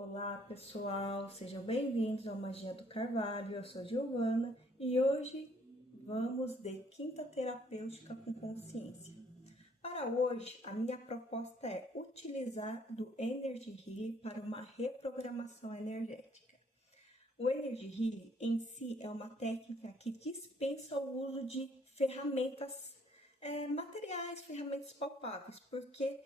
Olá pessoal, sejam bem-vindos ao Magia do Carvalho, eu sou Giovana e hoje vamos de quinta terapêutica com consciência. Para hoje, a minha proposta é utilizar do Energy Healing para uma reprogramação energética. O Energy Healing em si é uma técnica que dispensa o uso de ferramentas materiais, ferramentas palpáveis, porque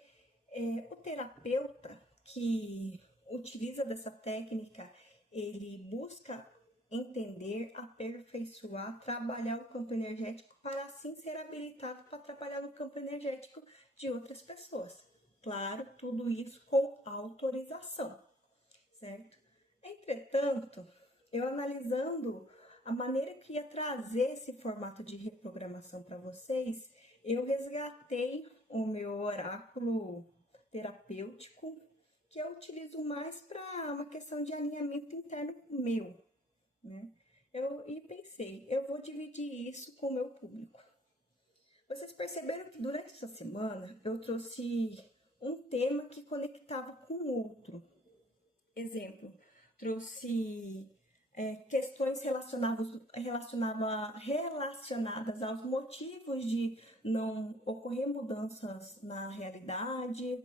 o terapeuta que utiliza dessa técnica, ele busca entender, aperfeiçoar, trabalhar o campo energético para assim ser habilitado para trabalhar no campo energético de outras pessoas. Claro, tudo isso com autorização, certo? Entretanto, eu analisando a maneira que ia trazer esse formato de reprogramação para vocês, eu resgatei o meu oráculo terapêutico, que eu utilizo mais para uma questão de alinhamento interno meu, né? E pensei, eu vou dividir isso com o meu público. Vocês perceberam que durante essa semana eu trouxe um tema que conectava com o outro. Exemplo, trouxe questões relacionadas aos motivos de não ocorrer mudanças na realidade,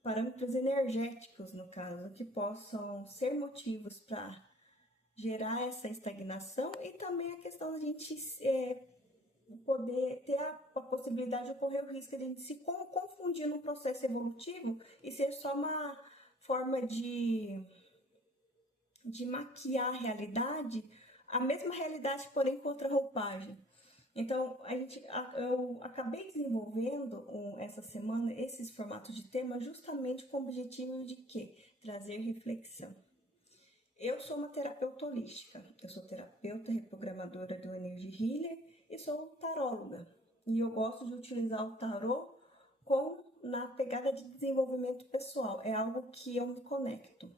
parâmetros energéticos, no caso, que possam ser motivos para gerar essa estagnação, e também a questão da gente poder ter a possibilidade de ocorrer o risco de a gente se confundir no processo evolutivo e ser só uma forma de maquiar a realidade, a mesma realidade, porém com outra roupagem. Então, eu acabei desenvolvendo essa semana esses formatos de tema justamente com o objetivo de quê? Trazer reflexão. Eu sou uma terapeuta holística, eu sou terapeuta reprogramadora do Energy Healer e sou taróloga. E eu gosto de utilizar o tarô na pegada de desenvolvimento pessoal, é algo que eu me conecto.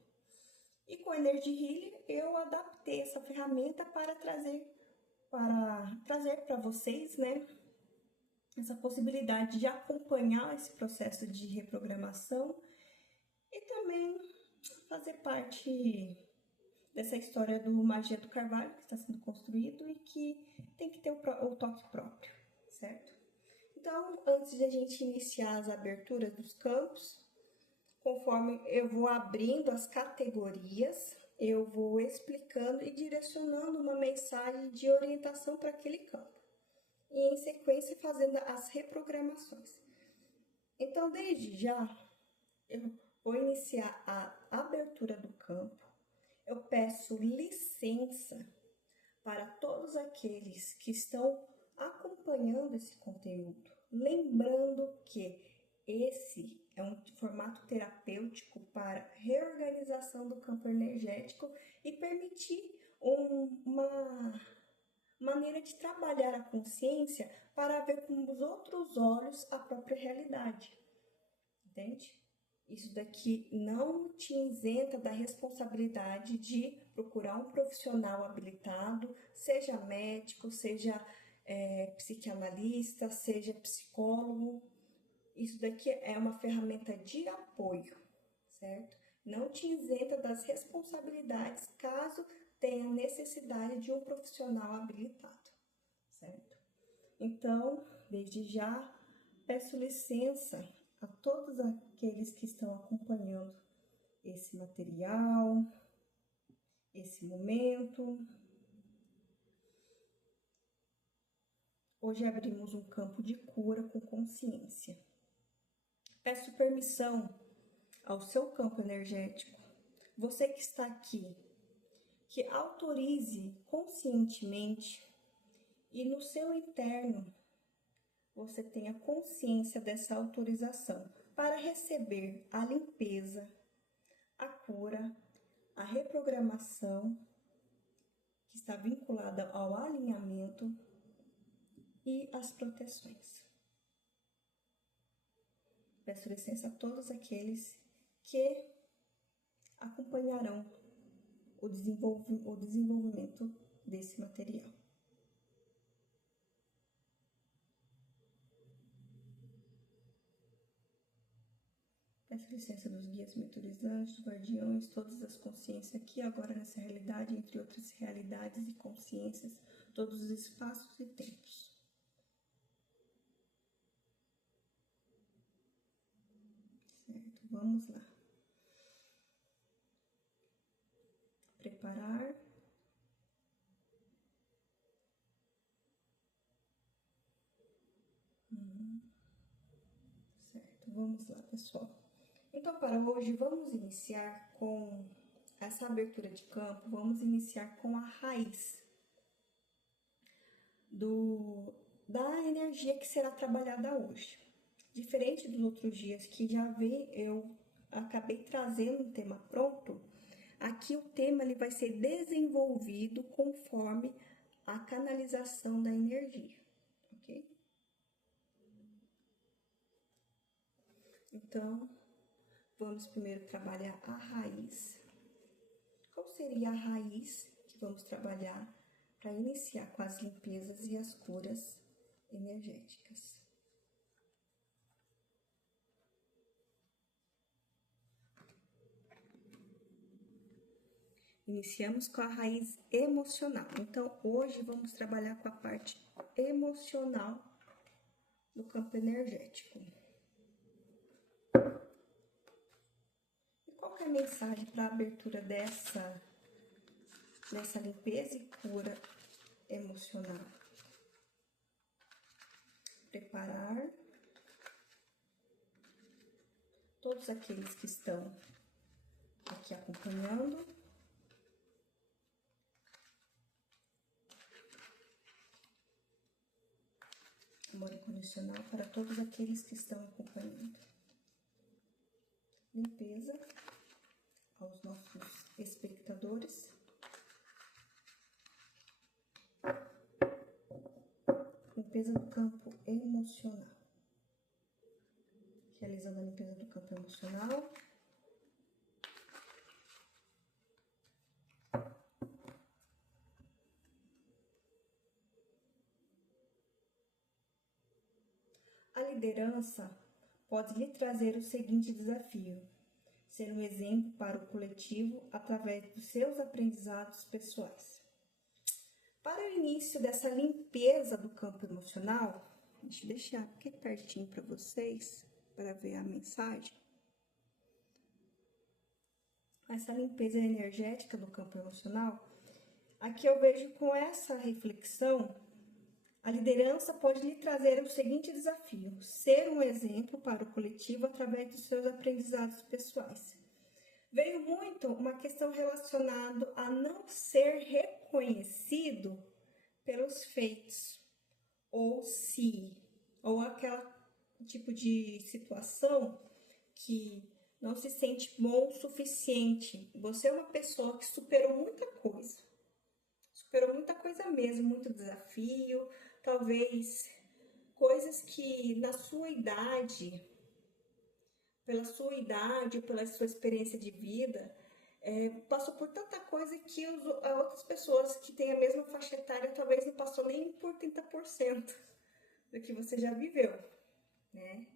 E com o Energy Healer eu adaptei essa ferramenta para trazer para vocês, né, essa possibilidade de acompanhar esse processo de reprogramação e também fazer parte dessa história do Magia do Carvalho que está sendo construído e que tem que ter o toque próprio, certo? Então, antes de a gente iniciar as aberturas dos campos, conforme eu vou abrindo as categorias, eu vou explicando e direcionando uma mensagem de orientação para aquele campo. E em sequência fazendo as reprogramações. Então, desde já, eu vou iniciar a abertura do campo. Eu peço licença para todos aqueles que estão acompanhando esse conteúdo. Lembrando que esse é um formato terapêutico para reorganização do campo energético e permitir uma maneira de trabalhar a consciência para ver com os outros olhos a própria realidade. Entende? Isso daqui não te isenta da responsabilidade de procurar um profissional habilitado, seja médico, seja psicanalista, seja psicólogo. Isso daqui é uma ferramenta de apoio, certo? Não te isenta das responsabilidades caso tenha necessidade de um profissional habilitado, certo? Então, desde já, peço licença a todos aqueles que estão acompanhando esse material, esse momento. Hoje abrimos um campo de cura com consciência. Peço permissão ao seu campo energético, você que está aqui, que autorize conscientemente e no seu interno você tenha consciência dessa autorização para receber a limpeza, a cura, a reprogramação que está vinculada ao alinhamento e as proteções. Peço licença a todos aqueles que acompanharão o desenvolvimento desse material. Peço licença dos guias mentorizantes, dos guardiões, todas as consciências aqui, agora nessa realidade, entre outras realidades e consciências, todos os espaços e tempos. Certo, vamos lá. Preparar. Certo, vamos lá, pessoal. Então, para hoje, vamos iniciar com essa abertura de campo, vamos iniciar com a raiz da energia que será trabalhada hoje. Diferente dos outros dias que já eu acabei trazendo um tema pronto, aqui o tema ele vai ser desenvolvido conforme a canalização da energia, ok? Então, vamos primeiro trabalhar a raiz. Qual seria a raiz que vamos trabalhar para iniciar com as limpezas e as curas energéticas? Iniciamos com a raiz emocional. Então, hoje vamos trabalhar com a parte emocional do campo energético. E qual que é a mensagem para a abertura dessa limpeza e cura emocional? Preparar todos aqueles que estão aqui acompanhando. Amor incondicional para todos aqueles que estão acompanhando. Limpeza aos nossos espectadores. Limpeza do campo emocional. Realizando a limpeza do campo emocional. A liderança pode lhe trazer o seguinte desafio: ser um exemplo para o coletivo através dos seus aprendizados pessoais. Para o início dessa limpeza do campo emocional, deixa eu deixar aqui pertinho para vocês, para ver a mensagem. Essa limpeza energética do campo emocional, aqui eu vejo com essa reflexão, a liderança pode lhe trazer o seguinte desafio: ser um exemplo para o coletivo através dos seus aprendizados pessoais. Veio muito uma questão relacionada a não ser reconhecido pelos feitos, ou aquela tipo de situação que não se sente bom o suficiente. Você é uma pessoa que superou muita coisa mesmo, muito desafio, talvez coisas que na sua idade, pela sua experiência de vida, passou por tanta coisa que as outras pessoas que têm a mesma faixa etária talvez não passou nem por 30% do que você já viveu, né?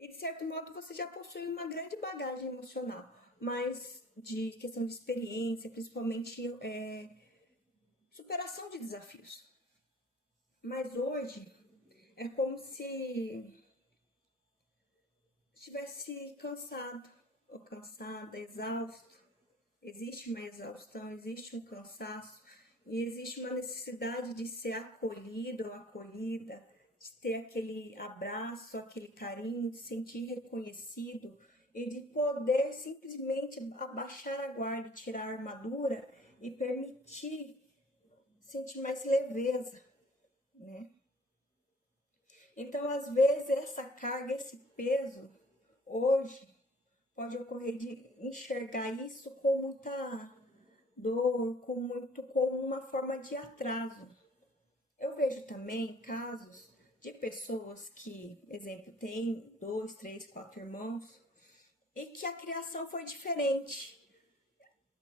E de certo modo você já possui uma grande bagagem emocional, mas de questão de experiência, principalmente superação de desafios. Mas hoje é como se estivesse cansado ou cansada, exausto. Existe uma exaustão, existe um cansaço e existe uma necessidade de ser acolhido ou acolhida, de ter aquele abraço, aquele carinho, de sentir reconhecido e de poder simplesmente abaixar a guarda, tirar a armadura e permitir sentir mais leveza, né? Então, às vezes, essa carga, esse peso, hoje, pode ocorrer de enxergar isso com muita dor, com uma forma de atraso. Eu vejo também casos de pessoas que, exemplo, têm 2, 3, 4 irmãos e que a criação foi diferente.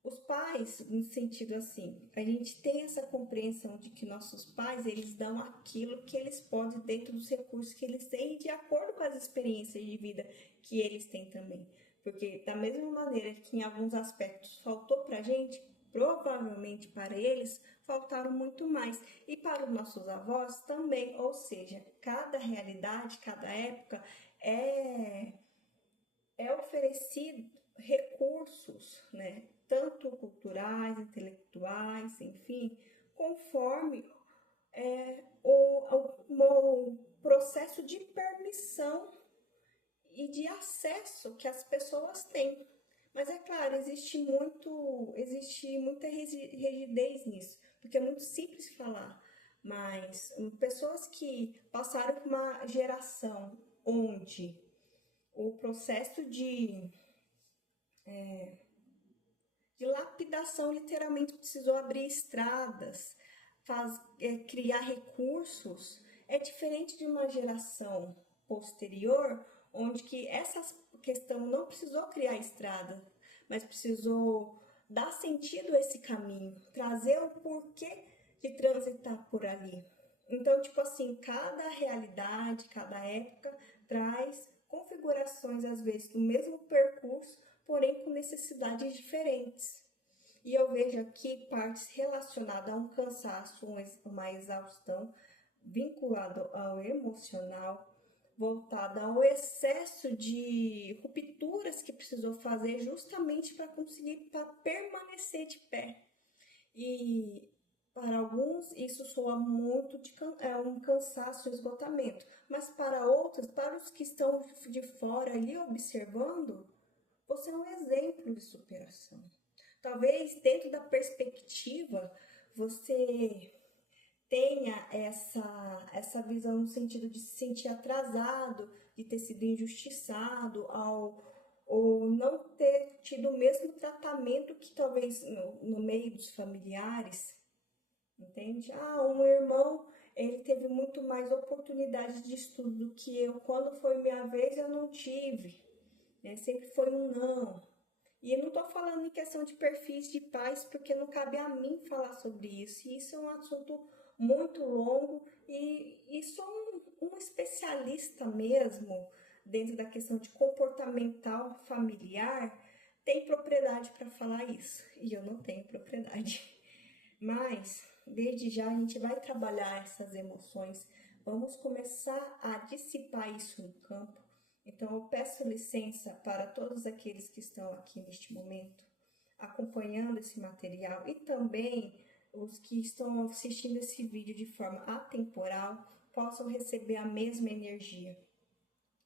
Os pais, no sentido assim, a gente tem essa compreensão de que nossos pais, eles dão aquilo que eles podem dentro dos recursos que eles têm e de acordo com as experiências de vida que eles têm também. Porque da mesma maneira que em alguns aspectos faltou para a gente, provavelmente para eles faltaram muito mais. E para os nossos avós também, ou seja, cada realidade, cada época é oferecido recursos, né? Tanto culturais, intelectuais, enfim, conforme o processo de permissão e de acesso que as pessoas têm. Mas é claro, existe muita rigidez nisso, porque é muito simples falar, mas pessoas que passaram por uma geração onde o processo de lapidação literalmente precisou abrir estradas, criar recursos, é diferente de uma geração posterior, onde que essa questão não precisou criar estrada, mas precisou dar sentido a esse caminho, trazer o porquê de transitar por ali. Então, tipo assim, cada realidade, cada época traz configurações, às vezes, do mesmo percurso, porém com necessidades diferentes. E eu vejo aqui partes relacionadas a um cansaço, uma exaustão, vinculado ao emocional, voltada ao excesso de rupturas que precisou fazer justamente para conseguir permanecer de pé. E para alguns isso soa muito um cansaço, um esgotamento, mas para outros, para os que estão de fora ali observando, você é um exemplo de superação. Talvez dentro da perspectiva você tenha essa visão no sentido de se sentir atrasado, de ter sido injustiçado, ou não ter tido o mesmo tratamento que talvez no meio dos familiares, entende? Um irmão, ele teve muito mais oportunidade de estudo do que eu. Quando foi minha vez, eu não tive. Sempre foi um não. E eu não estou falando em questão de perfis de pais, porque não cabe a mim falar sobre isso. E isso é um assunto muito longo e sou um especialista mesmo dentro da questão de comportamental familiar tem propriedade para falar isso. E eu não tenho propriedade. Mas, desde já, a gente vai trabalhar essas emoções. Vamos começar a dissipar isso no campo. Então, eu peço licença para todos aqueles que estão aqui neste momento, acompanhando esse material, e também os que estão assistindo esse vídeo de forma atemporal, possam receber a mesma energia.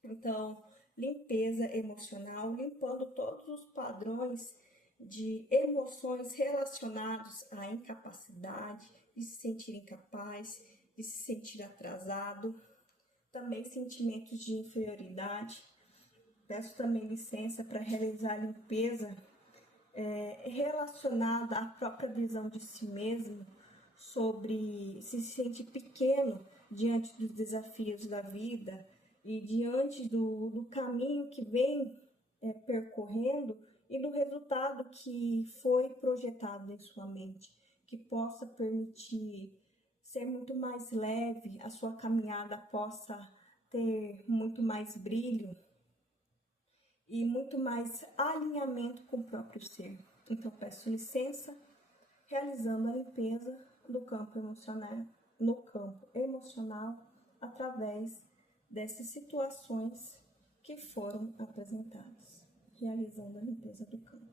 Então, limpeza emocional, limpando todos os padrões de emoções relacionados à incapacidade, de se sentir incapaz, de se sentir atrasado, também sentimentos de inferioridade. Peço também licença para realizar a limpeza relacionada à própria visão de si mesmo, sobre se sentir pequeno diante dos desafios da vida e diante do caminho que vem percorrendo e do resultado que foi projetado em sua mente, que possa permitir ser muito mais leve, a sua caminhada possa ter muito mais brilho e muito mais alinhamento com o próprio ser. Então, peço licença, realizando a limpeza do campo emocional, no campo emocional, através dessas situações que foram apresentadas, realizando a limpeza do campo.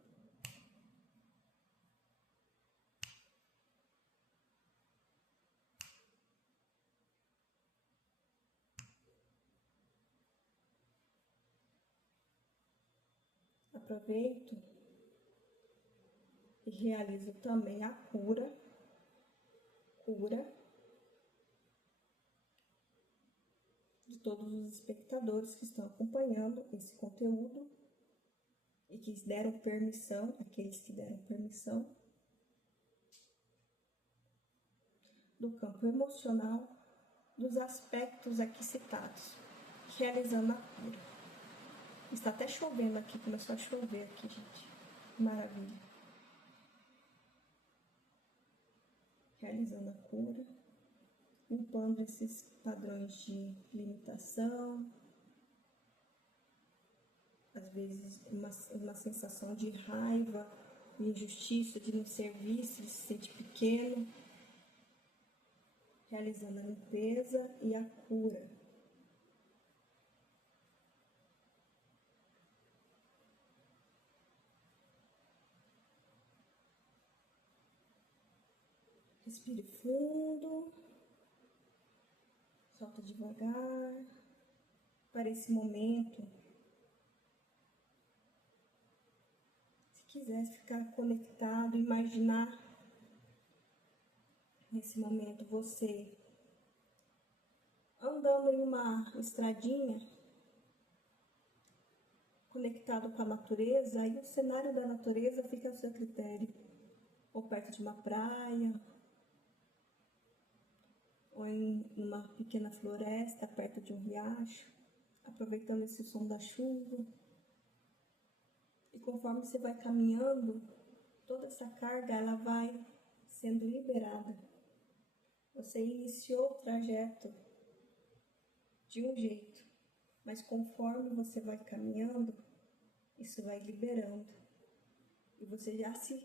Aproveito e realizo também a cura de todos os espectadores que estão acompanhando esse conteúdo e que deram permissão, aqueles que deram permissão, do campo emocional, dos aspectos aqui citados, realizando a cura. Está até chovendo aqui, começou a chover aqui, gente. Maravilha. Realizando a cura, limpando esses padrões de limitação, as vezes uma sensação de raiva, de injustiça, de não ser visto, de se sentir pequeno, realizando a limpeza e a cura. Respire fundo, solta devagar. Para esse momento, se quiser ficar conectado, imaginar nesse momento você andando em uma estradinha, conectado com a natureza, e o cenário da natureza fica a seu critério, ou perto de uma praia, ou em uma pequena floresta, perto de um riacho, aproveitando esse som da chuva. E conforme você vai caminhando, toda essa carga ela vai sendo liberada. Você iniciou o trajeto de um jeito, mas conforme você vai caminhando, isso vai liberando. E você já se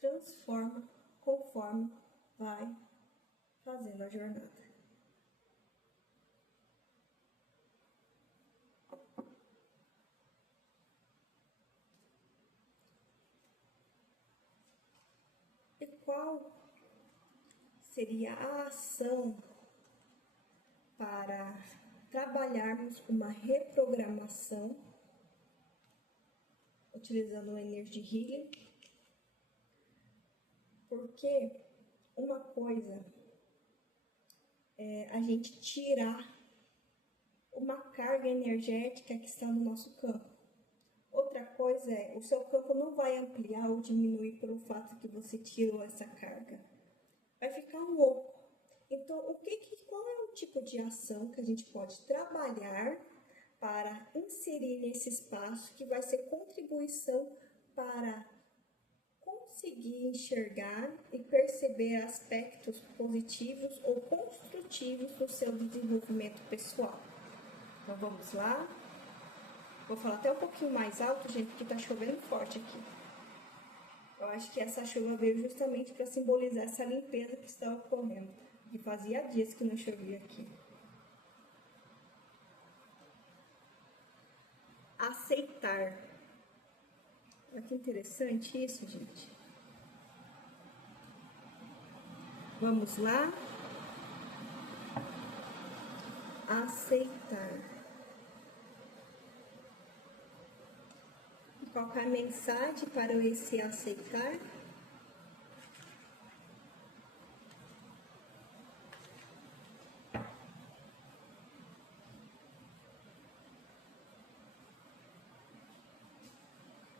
transforma conforme vai fazendo a jornada. E qual seria a ação para trabalharmos uma reprogramação utilizando a energia healing? Porque uma coisa é a gente tirar uma carga energética que está no nosso campo. Outra coisa é, o seu campo não vai ampliar ou diminuir pelo fato que você tirou essa carga. Vai ficar um oco. Então, qual é o tipo de ação que a gente pode trabalhar para inserir nesse espaço que vai ser contribuição para conseguir enxergar e perceber aspectos positivos ou construtivos do seu desenvolvimento pessoal? Então, vamos lá. Vou falar até um pouquinho mais alto, gente, porque tá chovendo forte aqui. Eu acho que essa chuva veio justamente para simbolizar essa limpeza que está ocorrendo. E fazia dias que não chovia aqui. Aceitar. Olha que interessante isso, gente. Vamos lá? Aceitar. Qual é a mensagem para esse aceitar?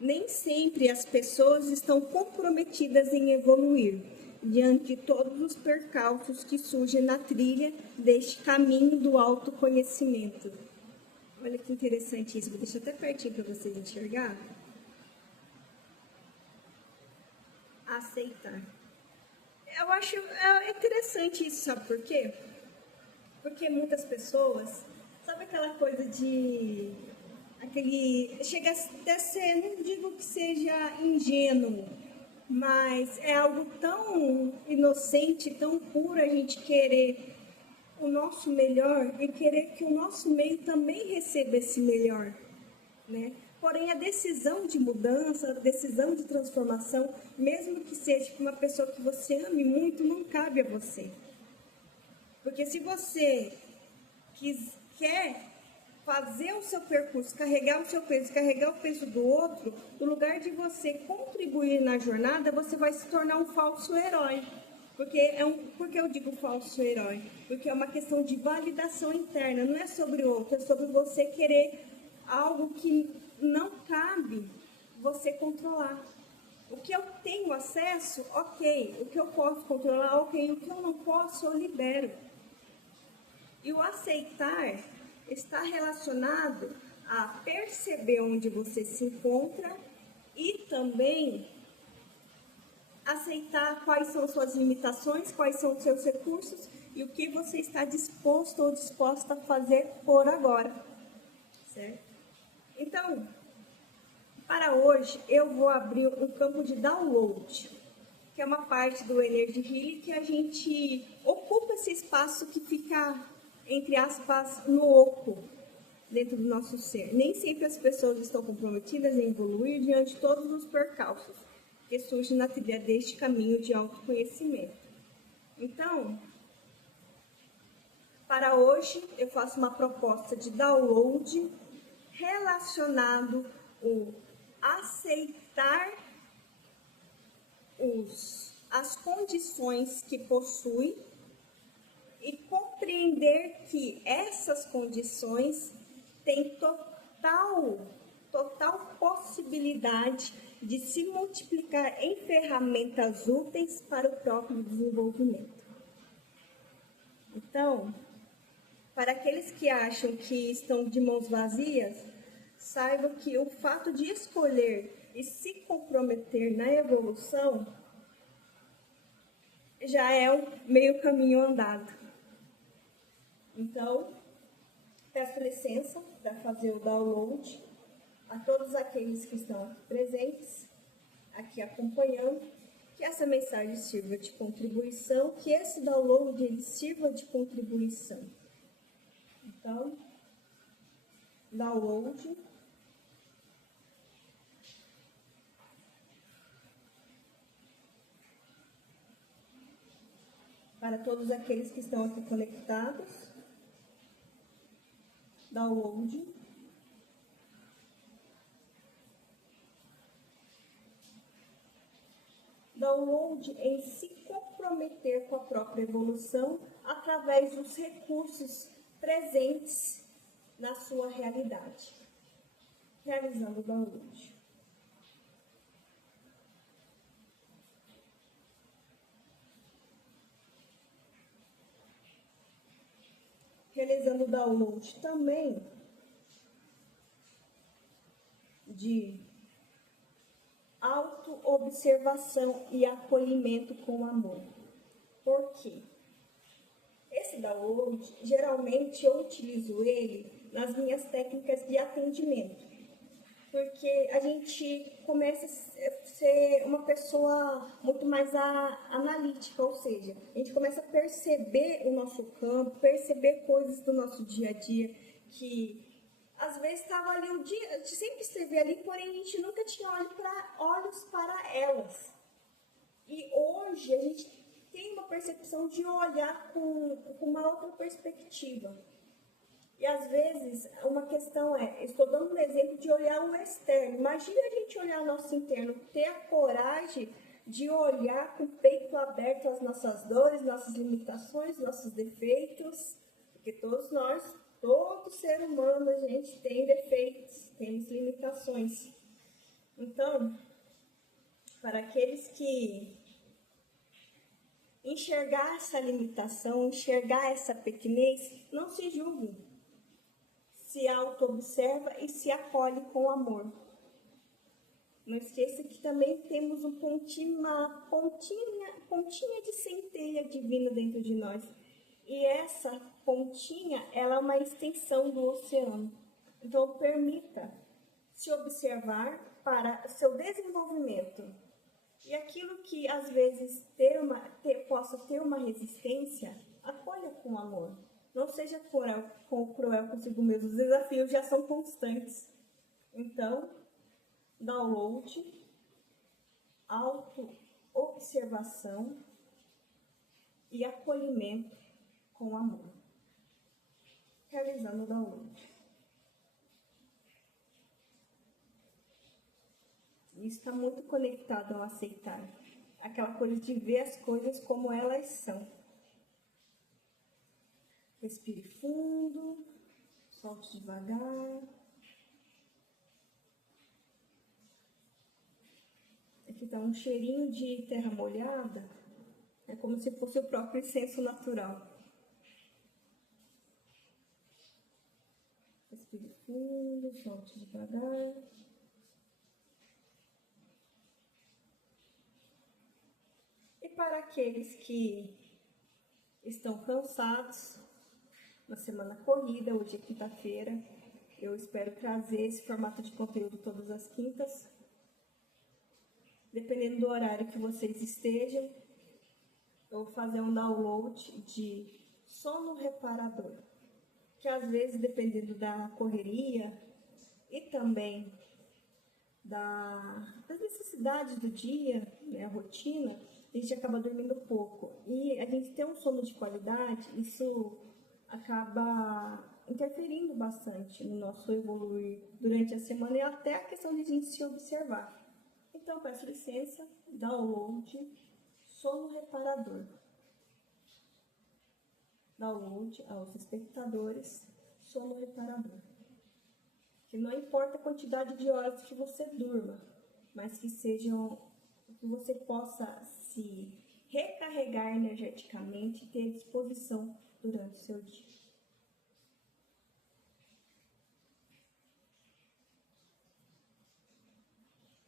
Nem sempre as pessoas estão comprometidas em evoluir, diante de todos os percalços que surgem na trilha deste caminho do autoconhecimento. Olha que interessante isso, vou deixar até pertinho para vocês enxergarem. Aceitar. Eu acho interessante isso, sabe por quê? Porque muitas pessoas, sabe aquela coisa de... chega até ser, não digo que seja ingênuo, mas é algo tão inocente, tão puro a gente querer o nosso melhor e querer que o nosso meio também receba esse melhor, né? Porém, a decisão de mudança, a decisão de transformação, mesmo que seja uma pessoa que você ame muito, não cabe a você. Porque se você quer fazer o seu percurso, carregar o seu peso, carregar o peso do outro, no lugar de você contribuir na jornada, você vai se tornar um falso herói. Por que eu digo falso herói? Porque é uma questão de validação interna, não é sobre o outro, é sobre você querer algo que não cabe você controlar. O que eu tenho acesso, ok. O que eu posso controlar, ok. O que eu não posso, eu libero. E o aceitar está relacionado a perceber onde você se encontra e também aceitar quais são suas limitações, quais são os seus recursos e o que você está disposto ou disposta a fazer por agora, certo? Então, Para hoje, eu vou abrir um campo de download, que é uma parte do Energy Healing que a gente ocupa esse espaço que fica, entre aspas, no oco, dentro do nosso ser. Nem sempre as pessoas estão comprometidas em evoluir diante de todos os percalços que surgem na trilha deste caminho de autoconhecimento. Então, para hoje, eu faço uma proposta de download relacionado ao aceitar as condições que possui e compreender que essas condições têm total possibilidade de se multiplicar em ferramentas úteis para o próprio desenvolvimento. Então, para aqueles que acham que estão de mãos vazias, saibam que o fato de escolher e se comprometer na evolução já é um meio caminho andado. Então, peço licença para fazer o download a todos aqueles que estão aqui presentes, aqui acompanhando, que essa mensagem sirva de contribuição, que esse download ele sirva de contribuição. Então, download. Para todos aqueles que estão aqui conectados, download. Download em se comprometer com a própria evolução através dos recursos presentes na sua realidade. Realizando o download. Realizando o download também de auto-observação e acolhimento com amor. Por quê? Esse download, geralmente eu utilizo ele nas minhas técnicas de atendimento, porque a gente começa a ser uma pessoa muito mais analítica, ou seja, a gente começa a perceber o nosso campo, perceber coisas do nosso dia a dia que às vezes estava ali o dia, a gente sempre esteve ali, porém a gente nunca tinha olhos para elas. E hoje a gente tem uma percepção de olhar com uma outra perspectiva. E às vezes uma questão estou dando um exemplo de olhar o externo. Imagina a gente olhar o nosso interno, ter a coragem de olhar com o peito aberto as nossas dores, nossas limitações, nossos defeitos, porque todos nós, todo ser humano, a gente tem defeitos, temos limitações. Então, para aqueles que enxergar essa limitação, enxergar essa pequenez, não se julguem. Se auto-observa e se acolhe com amor. Não esqueça que também temos uma pontinha de centelha divina dentro de nós. E essa pontinha, ela é uma extensão do oceano. Então, permita se observar para seu desenvolvimento. E aquilo que, às vezes, possa ter uma resistência, acolha com amor. Não seja cruel consigo mesmo. Os desafios já são constantes. Então, download, auto-observação e acolhimento com amor. Realizando o download. Isso está muito conectado ao aceitar. Aquela coisa de ver as coisas como elas são. Respire fundo, solte devagar. Aqui está um cheirinho de terra molhada. É como se fosse o próprio incenso natural. Respire fundo, solte devagar. E para aqueles que estão cansados, na semana corrida, hoje é quinta-feira, eu espero trazer esse formato de conteúdo todas as quintas, dependendo do horário que vocês estejam, eu vou fazer um download de sono reparador, que às vezes, dependendo da correria e também das necessidades do dia, né, a rotina, a gente acaba dormindo pouco. E a gente ter um sono de qualidade, isso acaba interferindo bastante no nosso evoluir durante a semana e até a questão de a gente se observar. Então, peço licença, download, sono reparador. Download aos espectadores, sono reparador. Que não importa a quantidade de horas que você durma, mas que você possa se recarregar energeticamente e ter disposição durante o seu dia.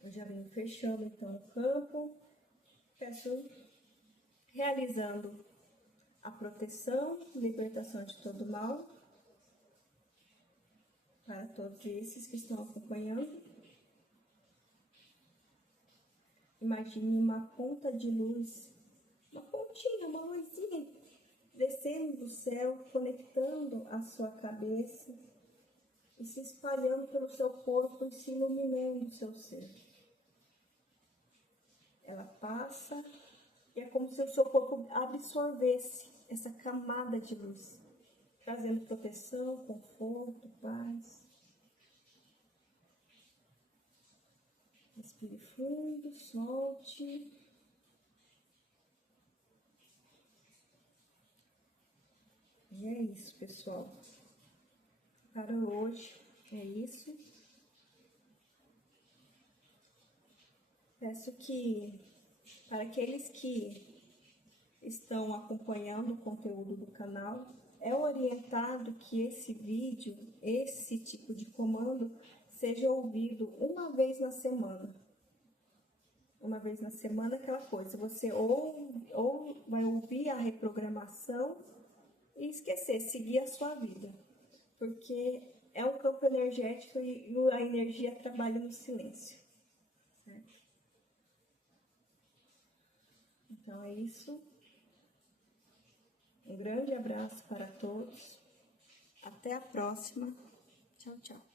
Eu já venho fechando então o campo, peço realizando a proteção, libertação de todo mal, para todos esses que estão acompanhando. Imagine uma ponta de luz, uma pontinha, uma luzinha descendo do céu, conectando a sua cabeça e se espalhando pelo seu corpo e se iluminando o seu ser. Ela passa e é como se o seu corpo absorvesse essa camada de luz, trazendo proteção, conforto, paz. Respire fundo, solte. E é isso, pessoal. Para hoje é isso. Peço que, para aqueles que estão acompanhando o conteúdo do canal, é orientado que esse vídeo, esse tipo de comando, seja ouvido uma vez na semana. Uma vez na semana, aquela coisa, você ou vai ouvir a reprogramação e esquecer, seguir a sua vida. Porque é um campo energético e a energia trabalha no silêncio. Certo? Então é isso. Um grande abraço para todos. Até a próxima. Tchau, tchau.